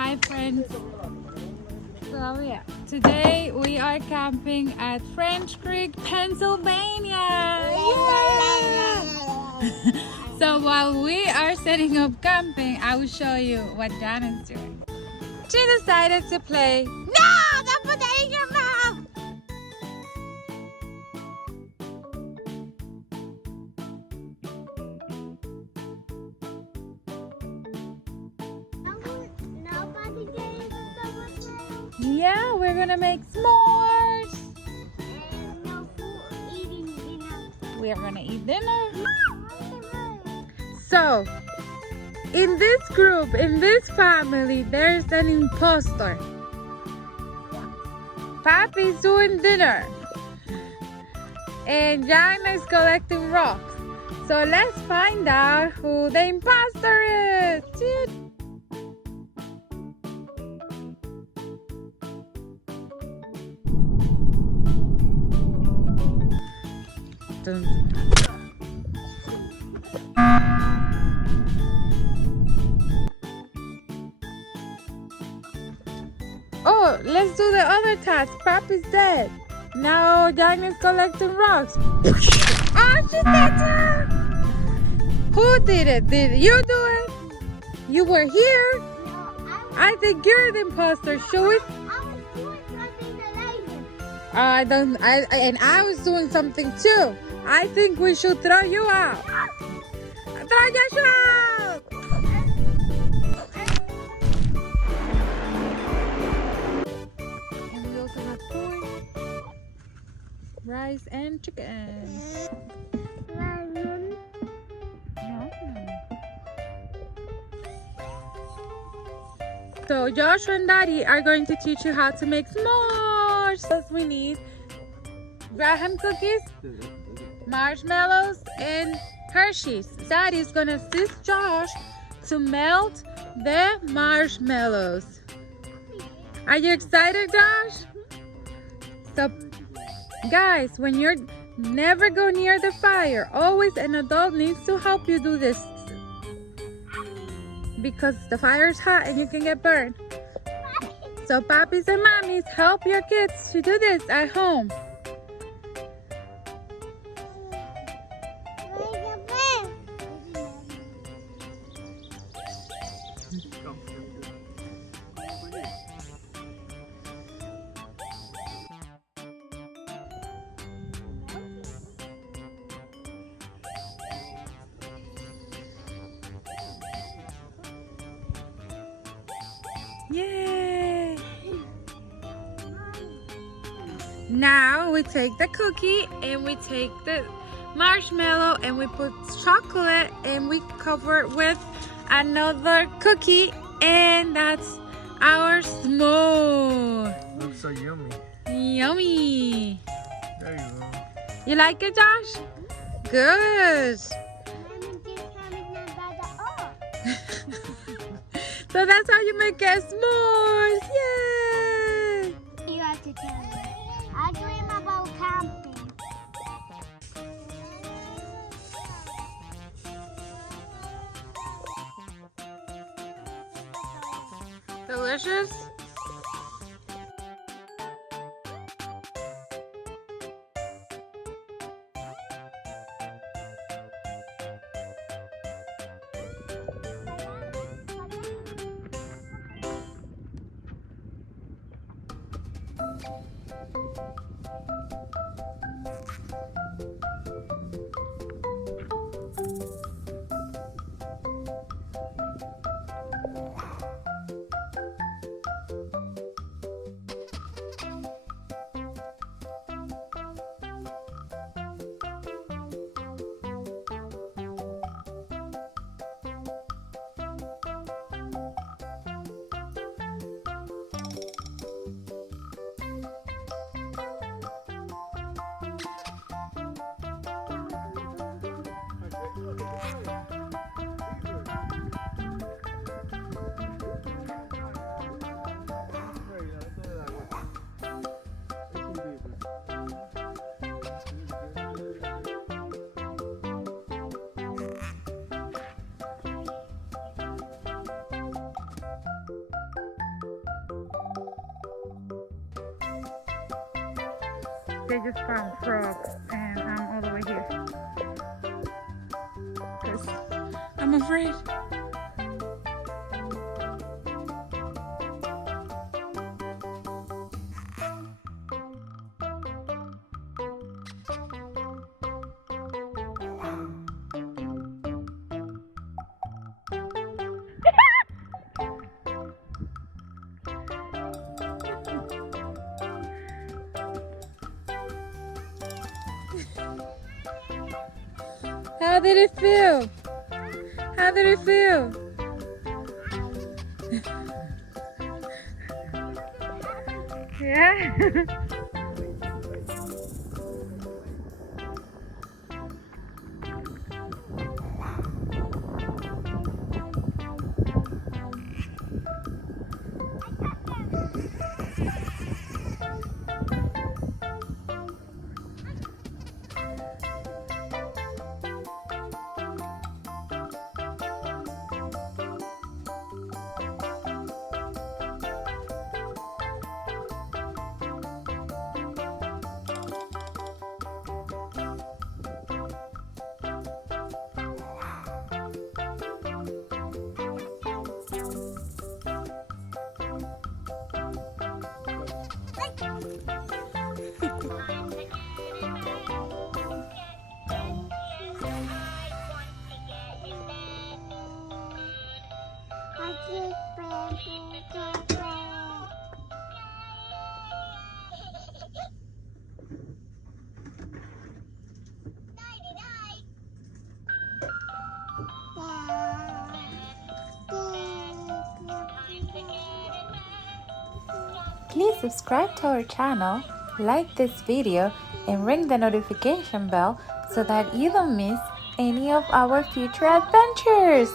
Hi friends. So yeah, today we are camping at French Creek, Pennsylvania. Yeah! So while we are setting up camping, I will show you what Janet's doing. She decided to play. No! Don't put that in your mouth! Yeah, we're gonna make s'mores. And no food eating dinner. We're gonna eat dinner. So, in this group, in this family, there's an impostor. Papi's doing dinner. And Jana is collecting rocks. So let's find out who the impostor is. Oh, let's do the other task. Papi's dead. Now Jana's collecting rocks. Oh, she's dead too. Who did it? Did you do it? You were here? I think you're the imposter. Show it. I was doing something too. I think we should throw you out. Throw you out! And we also have corn, rice, and chicken. So Josh and Daddy are going to teach you how to make s'mores. We need Graham cookies, marshmallows, and Hershey's. Daddy's gonna assist Josh to melt the marshmallows. Are you excited, Josh? So, guys, when you're never go near the fire, always an adult needs to help you do this because the fire is hot and you can get burned. So, papis and mommies, help your kids to do this at home. Yay! Now we take the cookie and we take the marshmallow and we put chocolate and we cover it with another cookie, and that's our s'more. Looks so yummy. Yummy! There you go. You like it, Josh? Good! So that's how you make a s'mores! Yay! You have to tell me. I dream about camping. Delicious? they just found frogs and I'm all the way here. 'Cause I'm afraid. How did it feel? How did it feel? Yeah. Please subscribe to our channel, like this video, and ring the notification bell so that you don't miss any of our future adventures.